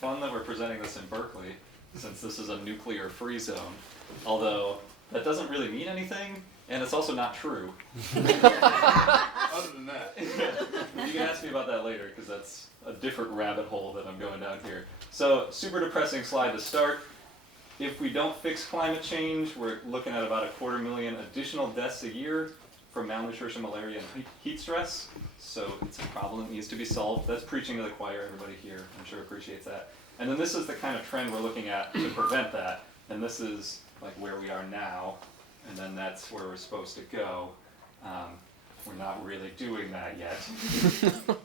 fun that we're presenting this in Berkeley, since this is a nuclear-free zone, although that doesn't really mean anything, and it's also not true. Other than that. You can ask me about that later, because that's a different rabbit hole that I'm going down here. So, super depressing slide to start. If we don't fix climate change, we're looking at about 250,000 additional deaths a year from malnutrition, malaria, and heat stress. So it's a problem that needs to be solved. That's preaching to the choir. Everybody here, I'm sure, appreciates that. And then this is the kind of trend we're looking at to prevent that. And this is like where we are now, and then that's where we're supposed to go. We're not really doing that yet.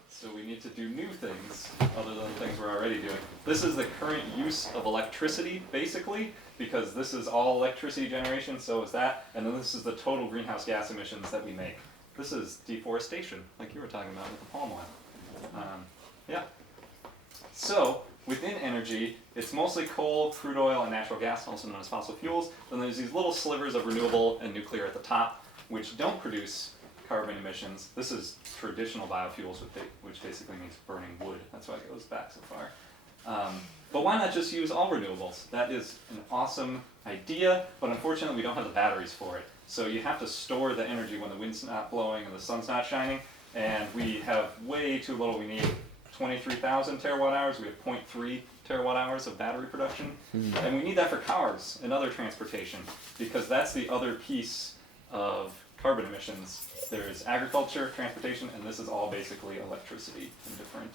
So we need to do new things other than the things we're already doing. This is the current use of electricity, basically, because this is all electricity generation, so is that. And then this is the total greenhouse gas emissions that we make. This is deforestation, like you were talking about with the palm oil. Yeah. So within energy, it's mostly coal, crude oil, and natural gas, also known as fossil fuels. Then there's these little slivers of renewable and nuclear at the top, which don't produce carbon emissions. This is traditional biofuels, which basically means burning wood. That's why it goes back so far. But why not just use all renewables? That is an awesome idea, but unfortunately we don't have the batteries for it. So you have to store the energy when the wind's not blowing and the sun's not shining, and we have way too little. We need 23,000 terawatt hours. We have 0.3 terawatt hours of battery production. And we need that for cars and other transportation, because that's the other piece of carbon emissions. There's agriculture, transportation, and this is all basically electricity in different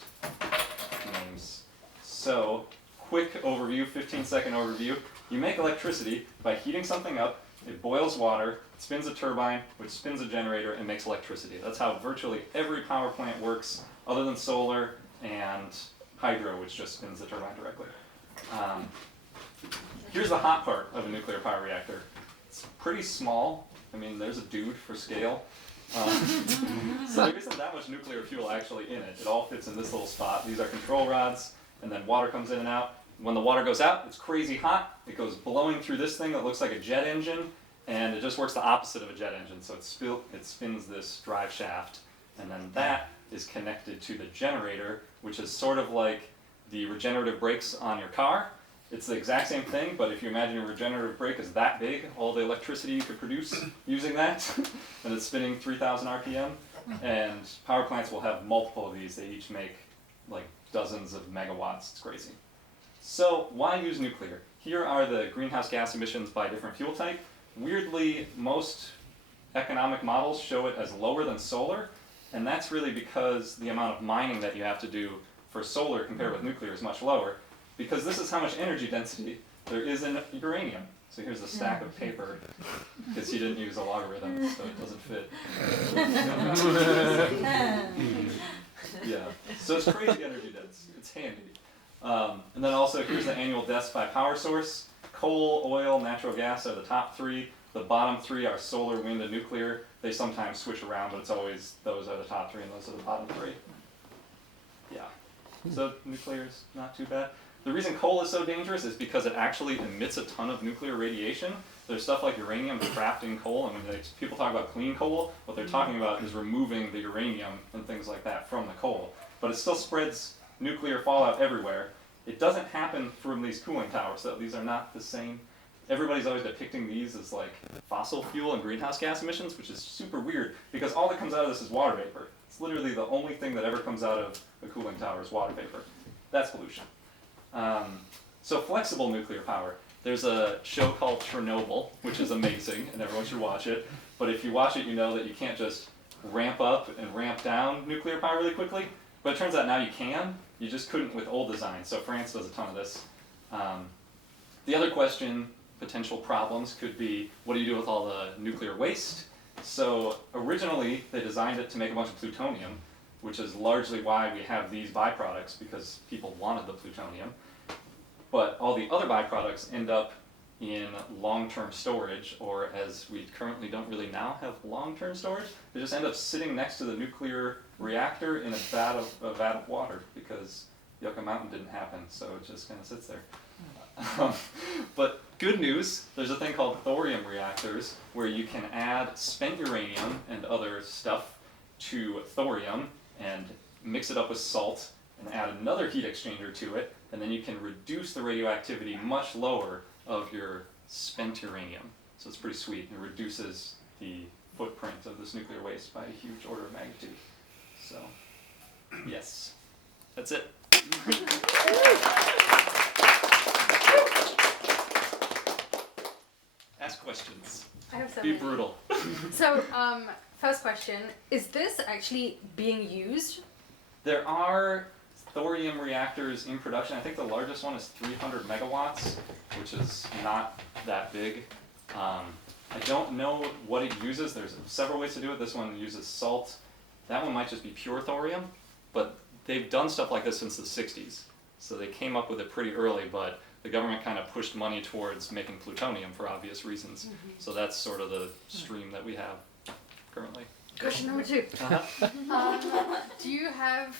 names. So, quick overview, 15-second overview. You make electricity by heating something up, it boils water, it spins a turbine, which spins a generator and makes electricity. That's how virtually every power plant works, other than solar and hydro, which just spins the turbine directly. Here's the hot part of a nuclear power reactor. It's pretty small. I mean, there's a dude for scale. So there isn't that much nuclear fuel actually in it. It all fits in this little spot. These are control rods, and then water comes in and out. When the water goes out, it's crazy hot. It goes blowing through this thing that looks like a jet engine, and it just works the opposite of a jet engine. So it spins this drive shaft, and then that is connected to the generator, which is sort of like the regenerative brakes on your car. It's the exact same thing, but if you imagine your regenerative brake is that big, all the electricity you could produce using that, and it's spinning 3,000 RPM, and power plants will have multiple of these. They each make like dozens of megawatts. It's crazy. So why use nuclear? Here are the greenhouse gas emissions by different fuel type. Weirdly, most economic models show it as lower than solar, and that's really because the amount of mining that you have to do for solar compared with nuclear is much lower, because this is how much energy density there is in uranium. So here's a stack of paper, because he didn't use a logarithm, so it doesn't fit. Yeah, so it's crazy energy dense. It's handy. And then also here's the annual deaths by power source. Coal, oil, natural gas are the top three. The bottom three are solar, wind, and nuclear. They sometimes switch around, but it's always those are the top three and those are the bottom three. Yeah, so nuclear is not too bad. The reason coal is so dangerous is because it actually emits a ton of nuclear radiation. There's stuff like uranium trapped in coal, and when people talk about clean coal, what they're talking about is removing the uranium and things like that from the coal. But it still spreads nuclear fallout everywhere. It doesn't happen from these cooling towers, so these are not the same. Everybody's always depicting these as like fossil fuel and greenhouse gas emissions, which is super weird, because all that comes out of this is water vapor. It's literally the only thing that ever comes out of a cooling tower is water vapor. That's pollution. So flexible nuclear power. There's a show called Chernobyl, which is amazing, and everyone should watch it. But if you watch it, you know that you can't just ramp up and ramp down nuclear power really quickly. But it turns out now you can. You just couldn't with old designs. So France does a ton of this. The other question, potential problems, could be, what do you do with all the nuclear waste? So originally, they designed it to make a bunch of plutonium, which is largely why we have these byproducts, because people wanted the plutonium. But all the other byproducts end up in long-term storage, or as we currently don't really now have long-term storage, they just end up sitting next to the nuclear reactor in a vat of water, because Yucca Mountain didn't happen, so it just kind of sits there. But good news, there's a thing called thorium reactors, where you can add spent uranium and other stuff to thorium and mix it up with salt and add another heat exchanger to it, and then you can reduce the radioactivity much lower of your spent uranium. So it's pretty sweet. It reduces the footprint of this nuclear waste by a huge order of magnitude. So, yes, that's it. Ask questions. I have so Be many. brutal. So, first question, is this actually being used? There are thorium reactors in production. I think the largest one is 300 megawatts, which is not that big. I don't know what it uses. There's several ways to do it. This one uses salt. That one might just be pure thorium, but they've done stuff like this since the 60s. So they came up with it pretty early, but the government kind of pushed money towards making plutonium for obvious reasons. Mm-hmm. So that's sort of the stream that we have currently. Question number 2. Do you have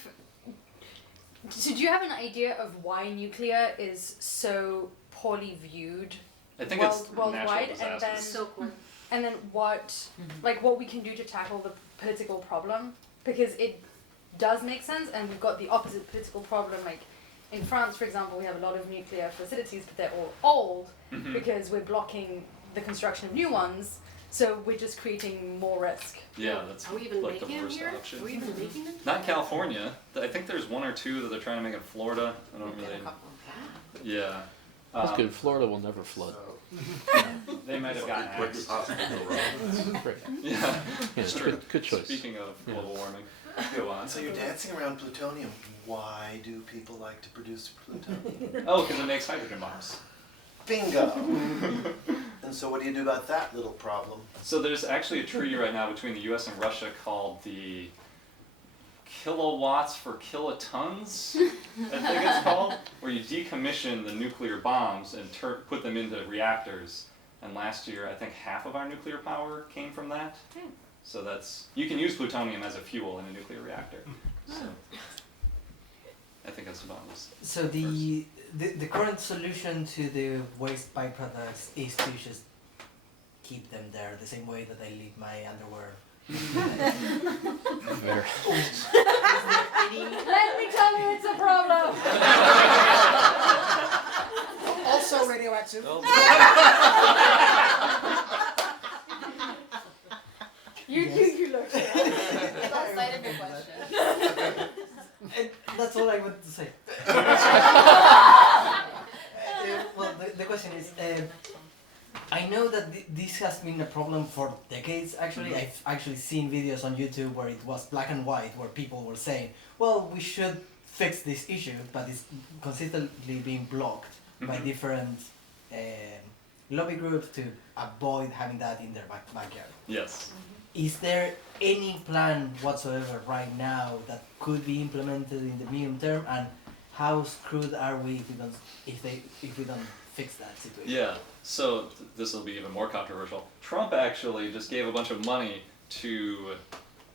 an idea of why nuclear is so poorly viewed I think it's worldwide, natural and then disasters. and then what what we can do to tackle the political problem, because it does make sense, and we've got the opposite political problem. Like in France, for example, we have a lot of nuclear facilities, but they're all old because we're blocking the construction of new ones. So we're just creating more risk. Yeah, that's Are we even like the making them worst here? option. Are we even making them? Not California. I think there's one or two that they're trying to make in Florida. I don't really. Yeah. That's good. Florida will never flood. They might have gotten What could axed. possibly go wrong? Right. Yeah, Yeah, it's true. good choice. Speaking of global warming, go on. So you're dancing around plutonium. Why do people like to produce plutonium? Oh, because it makes hydrogen bombs. Bingo! And so what do you do about that little problem? So there's actually a treaty right now between the U.S. and Russia called the kilowatts for kilotons, I think it's called, where you decommission the nuclear bombs and put them into reactors. And last year, I think half of our nuclear power came from that. So you can use plutonium as a fuel in a nuclear reactor. So I think that's about this. So the current solution to the waste byproducts is to just keep them there the same way that I leave my underwear. Very. Let me tell you, it's a problem. Also radioactive. You look. Lost sight of your question. And that's all I wanted to say. Well, the question is, I know that this has been a problem for decades. Actually, I've actually seen videos on YouTube where it was black and white, where people were saying, well, we should fix this issue, but it's consistently being blocked by different lobby groups to avoid having that in their backyard. Yes. Is there any plan whatsoever right now that could be implemented in the medium term, and how screwed are we if we don't fix that situation? Yeah, so this will be even more controversial. Trump actually just gave a bunch of money to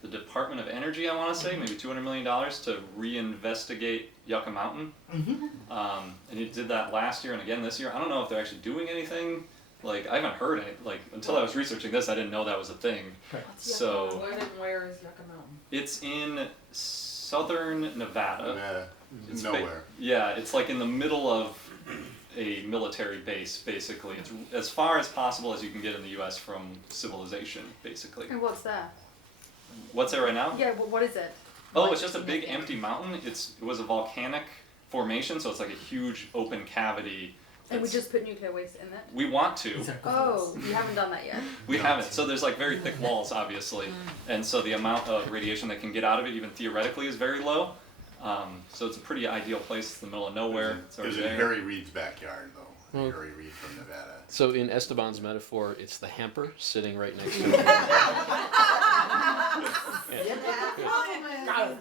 the Department of Energy, I want to say, maybe $200 million to reinvestigate Yucca Mountain. And he did that last year and again this year. I don't know if they're actually doing anything. Like, I haven't heard it. Like, until I was researching this, I didn't know that was a thing. Right. So, Where is Yucca Mountain? it's in southern Nevada. It's Nowhere. Yeah, it's like in the middle of a military base, basically. It's as far as possible as you can get in the U.S. from civilization, basically. And what's there? What's there right now? Yeah, well, what is it? Oh, it's just a big empty mountain. It was a volcanic formation, so it's like a huge open cavity. And we that's- just put nuclear waste in it? We want to. These are Oh, you haven't done that yet. We haven't. So there's like very thick walls, obviously, and so the amount of radiation that can get out of it, even theoretically, is very low. So it's a pretty ideal place in the middle of nowhere. It's It already was in there. Harry Reid's backyard, though. Well- Harry Reid from Nevada. So in Esteban's metaphor, it's the hamper sitting right next to him.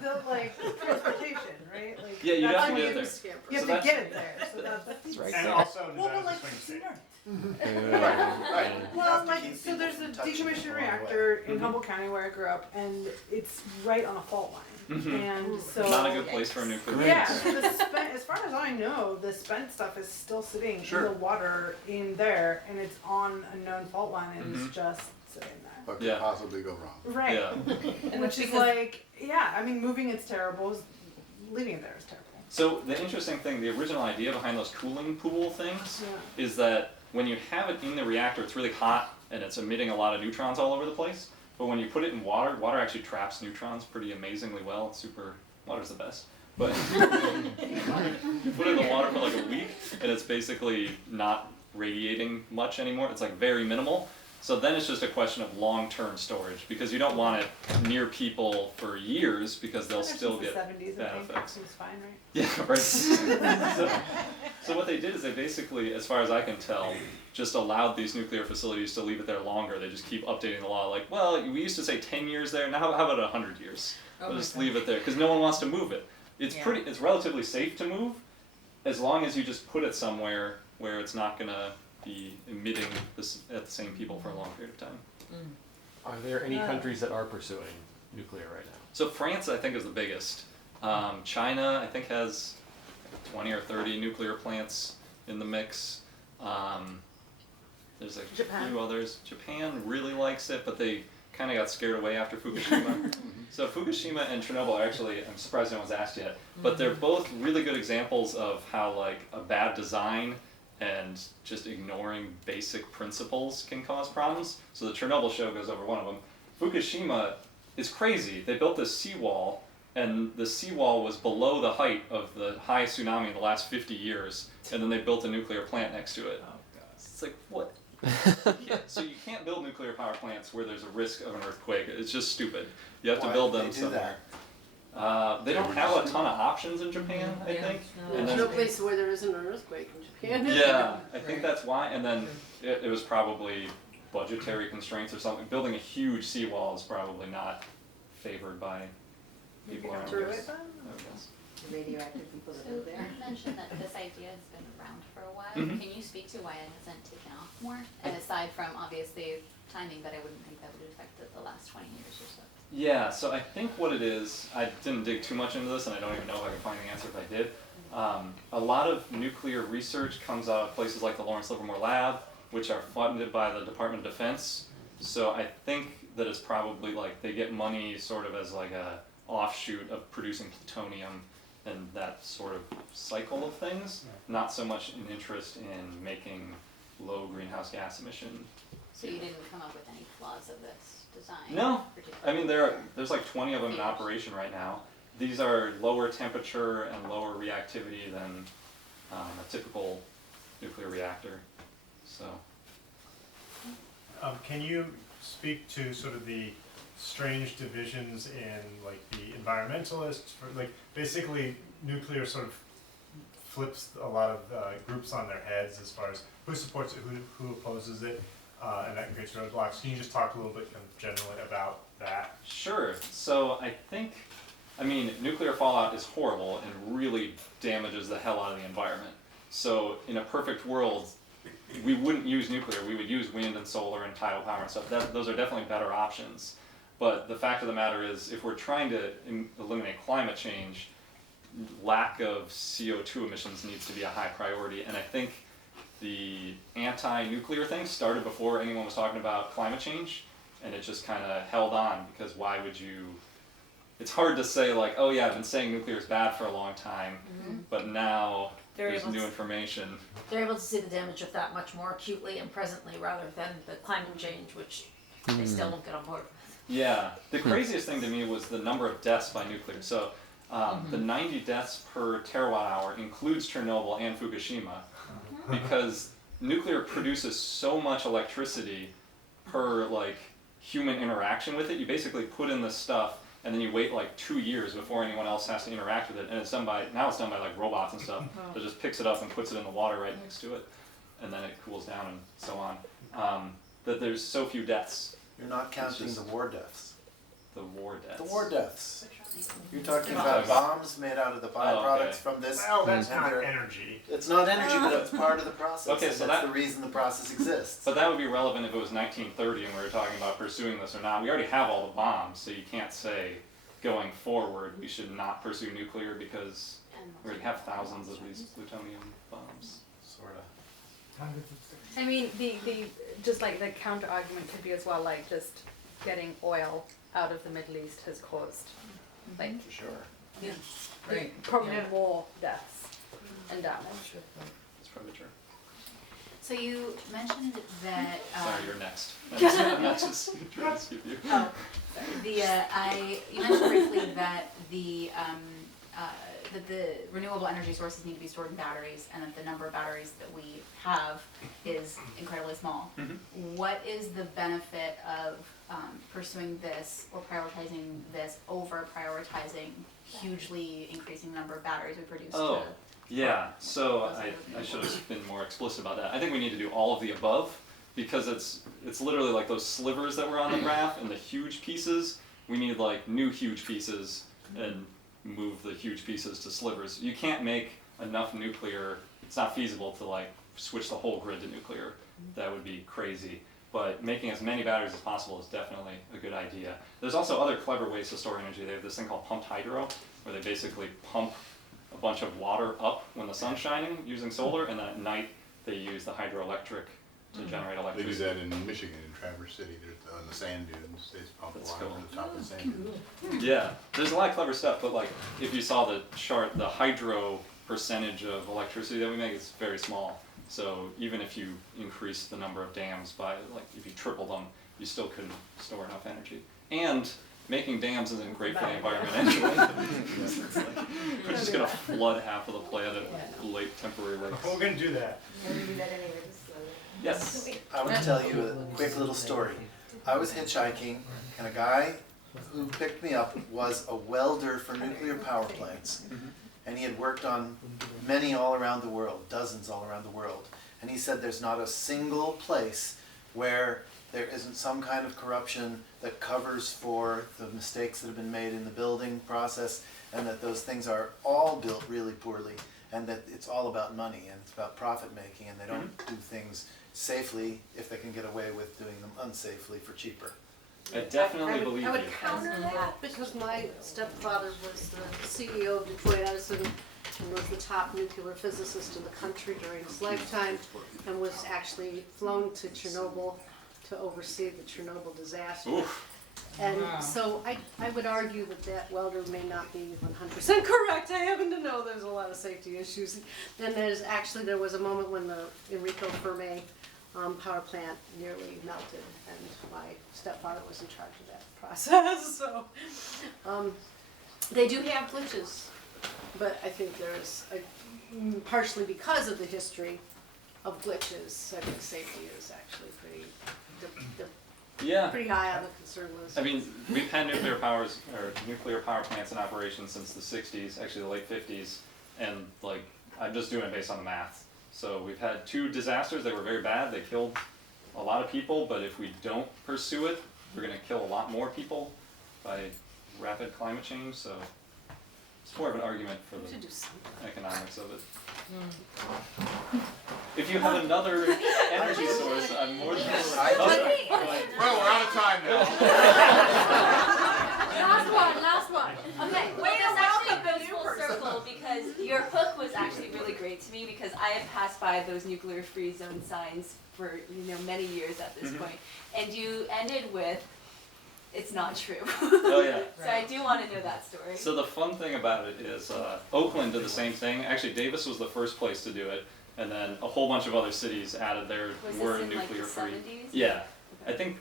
The like transportation, right? Like, Yeah, you that's have to when get it there. Unused camper. You have So to get it there. So that's right And there. also well, Nevada's but like a swing state. Right. well, to like keep so there's a people from touching it decommissioned the wrong way. reactor in Humboldt County where I grew up, and it's right on a fault line. And so Not a good place for a nuclear yeah, reactor. so the spent, as far as I know, the spent stuff is still sitting Sure. in the water in there, and it's on a known fault line, and it's just sitting there. What could Yeah. possibly go wrong? Right. Yeah. Which is like, yeah, I mean, moving it's terrible. Leaving it there is terrible. So the interesting thing, the original idea behind those cooling pool things Yeah. is that when you have it in the reactor, it's really hot and it's emitting a lot of neutrons all over the place. But when you put it in water, water actually traps neutrons pretty amazingly well. It's super, water's the best. But you put it in the water for like a week and it's basically not radiating much anymore. It's like very minimal. So then it's just a question of long-term storage because you don't want it near people for years because they'll still get bad effects. It was fine, right? Yeah, right. So what they did is they basically, as far as I can tell, just allowed these nuclear facilities to leave it there longer. They just keep updating the law. Like, well, we used to say 10 years there. Now how about 100 years? We'll just leave it there because no one wants to move it. It's it's relatively safe to move as long as you just put it somewhere where it's not gonna be emitting this at the same people for a long period of time. Are there any countries that are pursuing nuclear right now? So France, I think, is the biggest. China, I think, has 20 or 30 nuclear plants in the mix. There's a few others. Japan really likes it, but they kind of got scared away after Fukushima. So Fukushima and Chernobyl are actually, I'm surprised no one's asked yet, but they're both really good examples of how like a bad design and just ignoring basic principles can cause problems. So the Chernobyl show goes over one of them. Fukushima is crazy. They built this seawall, and the seawall was below the height of the highest tsunami in the last 50 years, and then they built a nuclear plant next to it. It's like, what? So you can't build nuclear power plants where there's a risk of an earthquake. It's just stupid. You have to build them somewhere. They don't have a ton of options in Japan, I think. And There's then, no place where there isn't an earthquake in Japan. yeah, I think that's why. And then it was probably budgetary constraints or something. Building a huge seawall is probably not favored by people around To here. write that? I guess. Radioactive people that live there. You mentioned that this idea has been around for a while. Mhm. Can you speak to why it hasn't taken off more? And aside from obviously timing, but I wouldn't think that would have affected the last 20 years or so. Yeah, so I think what it is, I didn't dig too much into this, and I don't even know if I can find the answer if I did. A lot of nuclear research comes out of places like the Lawrence Livermore Lab, which are funded by the Department of Defense. So I think that it's probably like they get money sort of as like a offshoot of producing plutonium and that sort of cycle of things, not so much an interest in making low greenhouse gas emission. So you didn't come up with any flaws of this design? No, I mean particularly? there's like 20 of them in operation right now. These are lower temperature and lower reactivity than a typical nuclear reactor. So Can you speak to sort of the strange divisions in like the environmentalists? For, like basically, nuclear sort of flips a lot of groups on their heads as far as who supports it, who opposes it, and that creates roadblocks. Can you just talk a little bit kind of generally about that? sure. So I mean, nuclear fallout is horrible and really damages the hell out of the environment. So in a perfect world, we wouldn't use nuclear. We would use wind and solar and tidal power and stuff. Those are definitely better options. But the fact of the matter is, if we're trying to eliminate climate change, lack of CO2 emissions needs to be a high priority. And I think the anti-nuclear thing started before anyone was talking about climate change, and it just kind of held on because why would you? It's hard to say like, oh yeah, I've been saying nuclear is bad for a long time, but now there's new information. They're able to see the damage of that much more acutely and presently rather than the climate change, which they still won't get on board with. Yeah, the craziest thing to me was the number of deaths by nuclear. So the 90 deaths per terawatt hour includes Chernobyl and Fukushima because nuclear produces so much electricity per like human interaction with it. You basically put in the stuff and then you wait like 2 years before anyone else has to interact with it. And it's done by like robots and stuff that just picks it up and puts it in the water right next to it. And then it cools down and so on. That there's so few deaths. You're not counting just- the war deaths. The war deaths. The war deaths. Which one? You're talking Oh, about okay. bombs made out of the byproducts okay. from this. Well, that's and not they're- energy. It's not energy, but it's part of the process. Okay, and so that's that- the reason the process exists. But that would be relevant if it was 1930 and we were talking about pursuing this or not. We already have all the bombs, so you can't say going forward we should not pursue nuclear because And we already have thousands of these plutonium bombs. Sort of. I mean, the just like the counter argument could be as well, like just getting oil out of the Middle East has caused like Sure. Great. probably Yeah. more deaths and damage. That's probably true. So you mentioned that, Sorry, you're next. I'm not just trying to skip you. oh, sorry, you mentioned briefly that that the renewable energy sources need to be stored in batteries, and that the number of batteries that we have is incredibly small. Mhm. What is the benefit of pursuing this or prioritizing this over prioritizing hugely increasing the number of batteries we produce? Oh, yeah, so I should have been more explicit about that. I think we need to do all of the above, because it's literally like those slivers that were on the graph and the huge pieces. We need like new huge pieces and move the huge pieces to slivers. You can't make enough nuclear, it's not feasible to like switch the whole grid to nuclear. That would be crazy. But making as many batteries as possible is definitely a good idea. There's also other clever ways to store energy. They have this thing called pumped hydro, where they basically pump a bunch of water up when the sun's shining using solar, and then at night they use the hydroelectric to generate They do electricity. that in Michigan, in Traverse City, there's on the sand dunes, they just pump That's water cool. from the top of the sand dunes. Yeah, there's a lot of clever stuff, but like if you saw the chart, the hydro percentage of electricity that we make is very small. So even if you increase the number of dams by, like if you triple them, you still couldn't store enough energy. And making dams isn't great for the environment anyway. It's like, we're just gonna flood half of the planet with lake temporary lakes. We're gonna do that. Yes. I want to tell you a quick little story. I was hitchhiking, and a guy who picked me up was a welder for nuclear power plants. And he had worked on many all around the world, dozens all around the world. And he said there's not a single place where there isn't some kind of corruption that covers for the mistakes that have been made in the building process, and that those things are all built really poorly, and that it's all about money and it's about profit making, and they don't do things safely if they can get away with doing them unsafely for cheaper. I definitely believe I would you. counter that because my stepfather was the CEO of Detroit Edison and was the top nuclear physicist in the country during his lifetime, and was actually flown to Chernobyl to oversee the Chernobyl disaster. Oof. And so I would argue that that welder may not be 100% correct. I happen to know there's a lot of safety issues. Then there was a moment when the Enrico Fermi power plant nearly melted, and my stepfather was in charge of that process. So they do have glitches, but I think there's partially because of the history of glitches. I think safety is actually Yeah. pretty high on the concern list. I mean, we've had nuclear power plants in operation since the 60s, actually the late 50s, and like, I'm just doing it based on the math. So we've had 2 disasters that were very bad, they killed a lot of people, but if we don't pursue it, we're gonna kill a lot more people by rapid climate change, so it's more of an argument for We should do the something. economics of it. If you have another energy source, I'm more than Well, we're out of time now. Last one. Okay, well, this actually goes full circle because your hook was actually really great to me because I had passed by those nuclear free zone signs for many years at this point, and you ended with, "It's not true." Oh yeah. So I do want to know that story. So the fun thing about it is Oakland did the same thing. Actually, Davis was the first place to do it, and then a whole bunch of other cities added their Was were this in like the nuclear free. 70s? Yeah, I think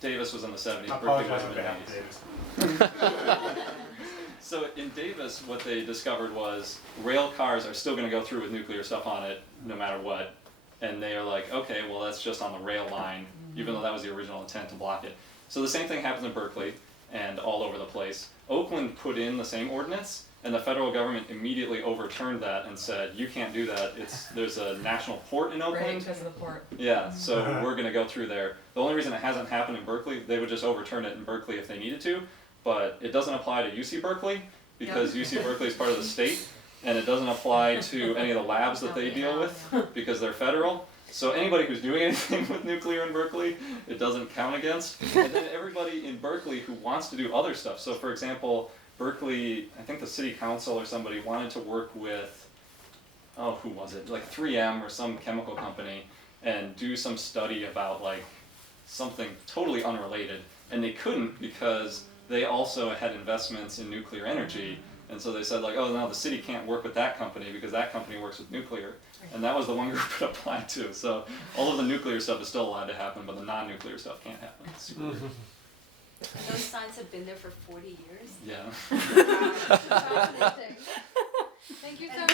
Davis was in the 70s. I Berkeley apologize was on in the behalf of 80s. Davis. So in Davis, what they discovered was rail cars are still going to go through with nuclear stuff on it, no matter what. And they are like, okay, well that's just on the rail line, even though that was the original intent to block it. So the same thing happens in Berkeley and all over the place. Oakland put in the same ordinance, and the federal government immediately overturned that and said, you can't do that. There's a national port in Right, Oakland. because of the port. Yeah, so we're going to go through there. The only reason it hasn't happened in Berkeley, they would just overturn it in Berkeley if they needed to, but it doesn't apply to UC Berkeley because UC Berkeley is part of the state, and it doesn't apply to any of the labs that they deal with because they're federal. So anybody who's doing anything with nuclear in Berkeley, it doesn't count against. And then everybody in Berkeley who wants to do other stuff. So for example, Berkeley, I think the city council or somebody wanted to work with, who was it? Like 3M or some chemical company and do some study about like something totally unrelated. And they couldn't because they also had investments in nuclear energy And so they said like, oh no, the city can't work with that company because that company works with nuclear. And that was the one group it applied to. So all of the nuclear stuff is still allowed to happen, but the non-nuclear stuff can't happen. It's super weird. And those signs have been there for 40 years. Yeah. Fascinating. Thank you so